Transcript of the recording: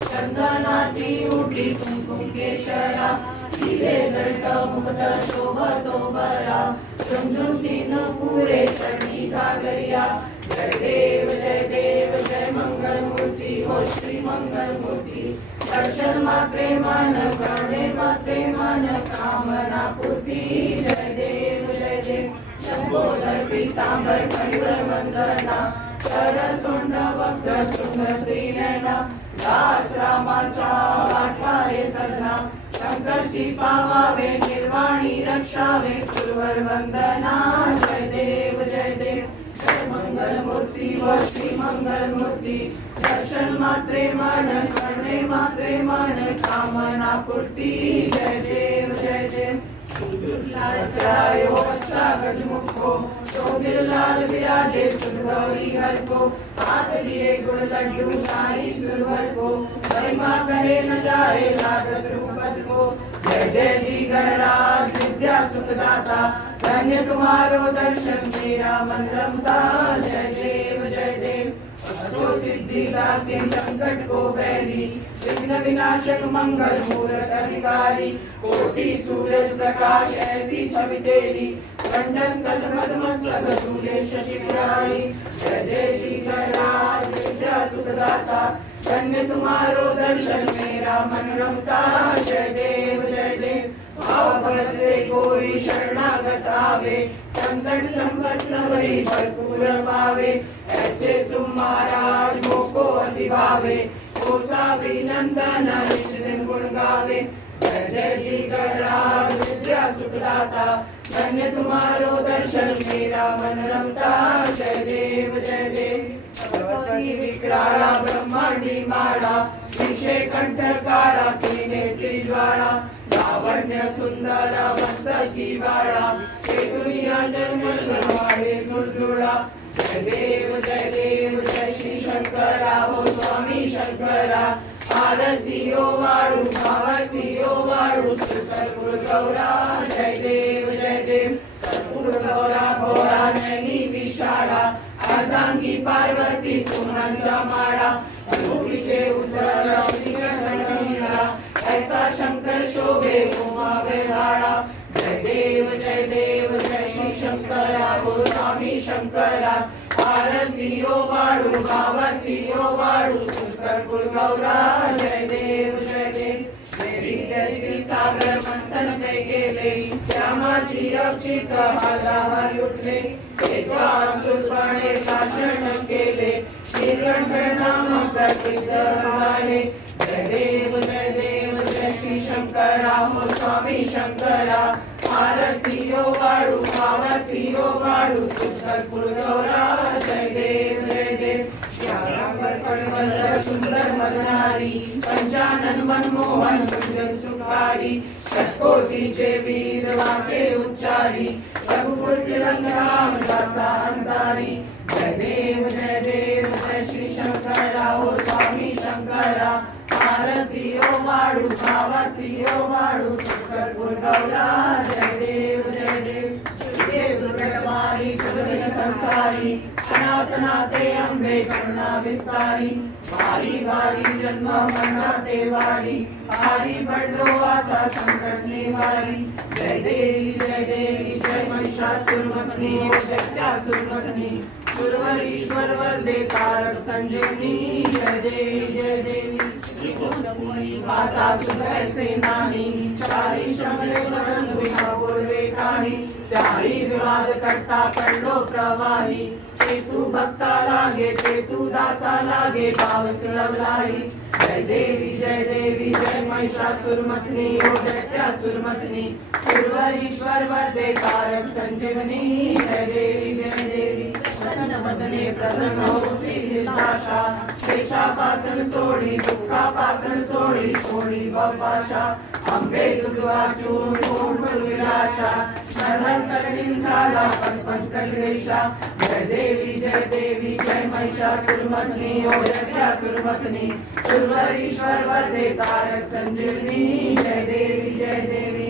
चंदनाची उठी कुंकुम केशरा, हिरे जळत मुक्त शोभतो बरा. समजून तीन पुरे चढी घागरिया, जय देव जय मंगल मूर्ती हो श्री मंगल मूर्ती. दर्शन मात्रे मान करणे मात्रे मान, कामना पूर्ती. जय देव शंभोदर पीतांबर कंवर वंदना, सरसोंड वक्र तुंग त्रिनयना. दास रामाचा वाटवारे सजना, संकष्टी पावावे निर्वाणी रक्षावे. सुरवर वंदना जय देव जय मंगल मूर्ती व श्री मंगल मूर्ती. दर्शन मात्रे मन करणे मात्रे मन, कामना पूर्ती. जय देव दुर्लाचार्यो अच्छा गजमुखो, तो दिललाल विराजे सुरगौरी हर को. हाथ लिए गुड़ लड्डू सारी सुरवर को, महिमा कहे न जाए लागत रूपत को. जय जय जी गणराज विद्या सुखदाता, धन्य तुम्हारो दर्शन मेरा मन रमता. जय देव अष्टो सिद्धि दासी संकट को बैरी, विघ्न विनाशक मंगल मूरत अधिकारी. कोटि सूरज प्रकाश ऐसी छवि तेरी, कंजन मस्तक सूर्य शशि किरानी. जय जय श्री गणराज विद्या सुखदाता, धन्य तुम्हारो दर्शन मेरा मन रमता. जय देव भाव भगत से कोई शरणागत आवे, संकट संपत सबई भरपूर पावे. ऐसे तुम महाराज मोको अति भावे, कोसा नंदन निज दिन गुण गावे. जय जय जी गणराज विद्या सुखदाता, धन्य तुम्हारो दर्शन मेरा मन रमता. जय देव भगवती विक्राला ब्रह्मांडी माळा, विषय कंठ काळा तिने ज्वाळा. लावण्य सुंदर मस्तकी बाळा, हे दुनिया जन्म झुळझुळा. जय देव जय श्री शंकरा हो स्वामी शंकरा. आरतीयो वाळू भावतीयो वाळू, कर्पूर गौरा. जय देव कर्पूर गौरा घोरा नैनी विशाळा. अर्धांगी पार्वती सोनांचा माळा, मुखीचे उतर ऐसा शंकर शोभे उमावे लाडा. जय देव जय श्री शंकरा हो स्वामी शंकरा. आरतीयो वाळू भावतीयो वाळू, कर्पूर गौरा. जय देव दैवी सागर मंथन पे गेले, श्यामाची अक्षित हालाहाल उठले. सुरपणे भाषण केले, श्रीकंठ नाम प्रसिद्ध झाले. जय देव जय श्री शंकरा हो स्वामी शंकरा. आरतीयो वाळू भावतीयो वाळू, कर्पूर गौरा. जय देव सुंदर मरणारी, पंचानन मनमोहन सुंदर सुखारी. षटकोटीचे वीर वाके उच्चारी, रघुपुत्र रंगराम दासा अंधारी. जय देव जय श्री शंकरा हो स्वामी शंकरा. आरतीयो वाळू भावतीयो वाळू, कर्पूर गौरा. जय देव दुर्गटवारी सुरभिन संसारी. अनाथ नाथे अंबे करुणा विस्तारी. वारी वारी जन्म मरणाते वारी, आरी पडलो आता संकट निवारी. जय देवी जय महिषासुरमर्दिनी हो दैत्यासुरमर्दिनी. सुरवरीश्वर वरदे तारक संजीवनी. जय देवी भाषा तुझ ऐसे नाही, चारी श्रमले न बोलवे काही. चारी विवाद करता पडलो प्रवाही, ते तू भक्ता लागे ते तू दासा लागे भाव सुलभलाही. जय देवी जय महिषासुरमर्दिनी हो दैत्यासुरमर्दिनी. सुरवरीश्वर वरदे तारक संजीवनी. जय देवी प्रसन्न वदने प्रसन्न होसी निराशा. शेषापासन सोडी दुःखापासन सोडी, सोडी भवपाशा. अंबे तुझ वाचून कोण विलाशा, सर्वंतरीण झाला पंकज रेषा. जय देवी जय महिषासुरमर्दिनी हो दैत्यासुरमर्दिनी. सुरवरीश्वर वरदे तारक संजीवनी. जय देवी